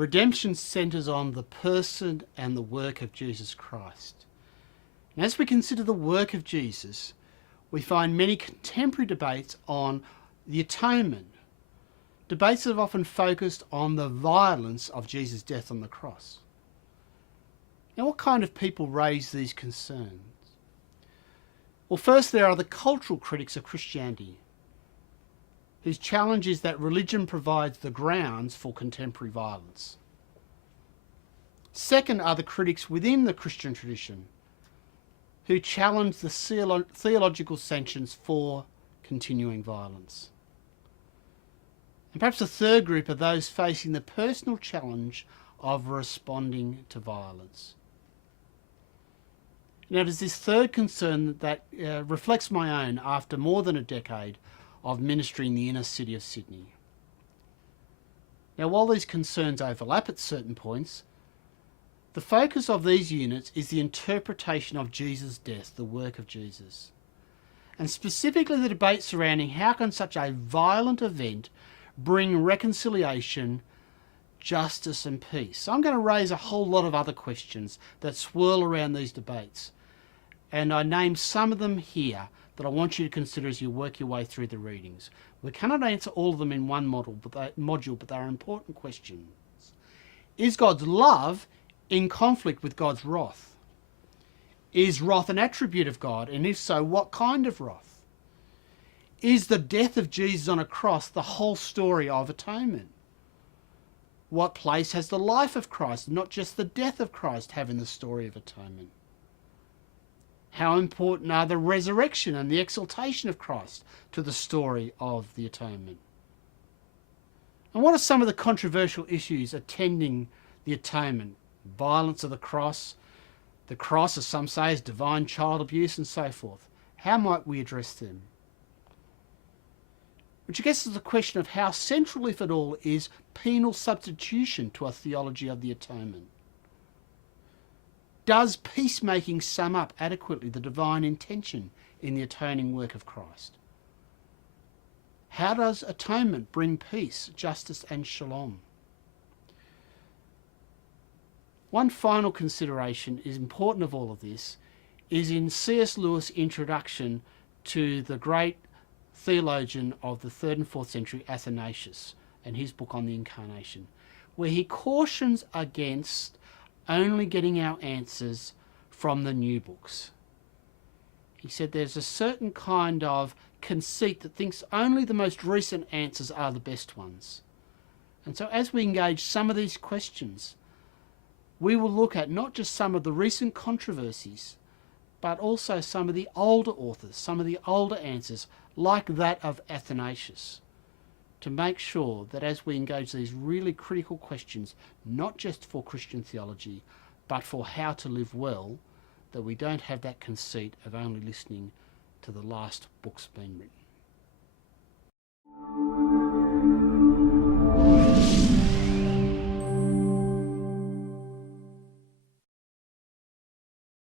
redemption centres on the person and the work of Jesus Christ. And as we consider the work of Jesus, we find many contemporary debates on the atonement, debates that have often focused on the violence of Jesus' death on the cross. Now, what kind of people raise these concerns? Well, first, there are the cultural critics of Christianity, whose challenge is that religion provides the grounds for contemporary violence. Second are the critics within the Christian tradition, who challenge the theological sanctions for continuing violence. And perhaps the third group are those facing the personal challenge of responding to violence. Now, there's this third concern that reflects my own after more than a decade of ministry in the inner city of Sydney. Now, while these concerns overlap at certain points, the focus of these units is the interpretation of Jesus' death, the work of Jesus, and specifically the debate surrounding how can such a violent event bring reconciliation, justice and peace. So I'm going to raise a whole lot of other questions that swirl around these debates, and I named some of them here that I want you to consider as you work your way through the readings. We cannot answer all of them in one module, but they are important questions. Is God's love in conflict with God's wrath? Is wrath an attribute of God? And if so, what kind of wrath? Is the death of Jesus on a cross the whole story of atonement? What place has the life of Christ, not just the death of Christ, have in the story of atonement? How important are the resurrection and the exaltation of Christ to the story of the atonement? And what are some of the controversial issues attending the atonement? Violence of the cross, as some say, is divine child abuse and so forth. How might we address them? Which I guess is the question of how central, if at all, is penal substitution to a theology of the atonement? Does peacemaking sum up adequately the divine intention in the atoning work of Christ? How does atonement bring peace, justice and shalom? One final consideration is important of all of this is in C.S. Lewis' introduction to the great theologian of the 3rd and 4th century, Athanasius, and his book on the Incarnation, where he cautions against only getting our answers from the new books. He said there's a certain kind of conceit that thinks only the most recent answers are the best ones. And so as we engage some of these questions, we will look at not just some of the recent controversies, but also some of the older authors, some of the older answers, like that of Athanasius, to make sure that as we engage these really critical questions, not just for Christian theology, but for how to live well, that we don't have that conceit of only listening to the last books being written.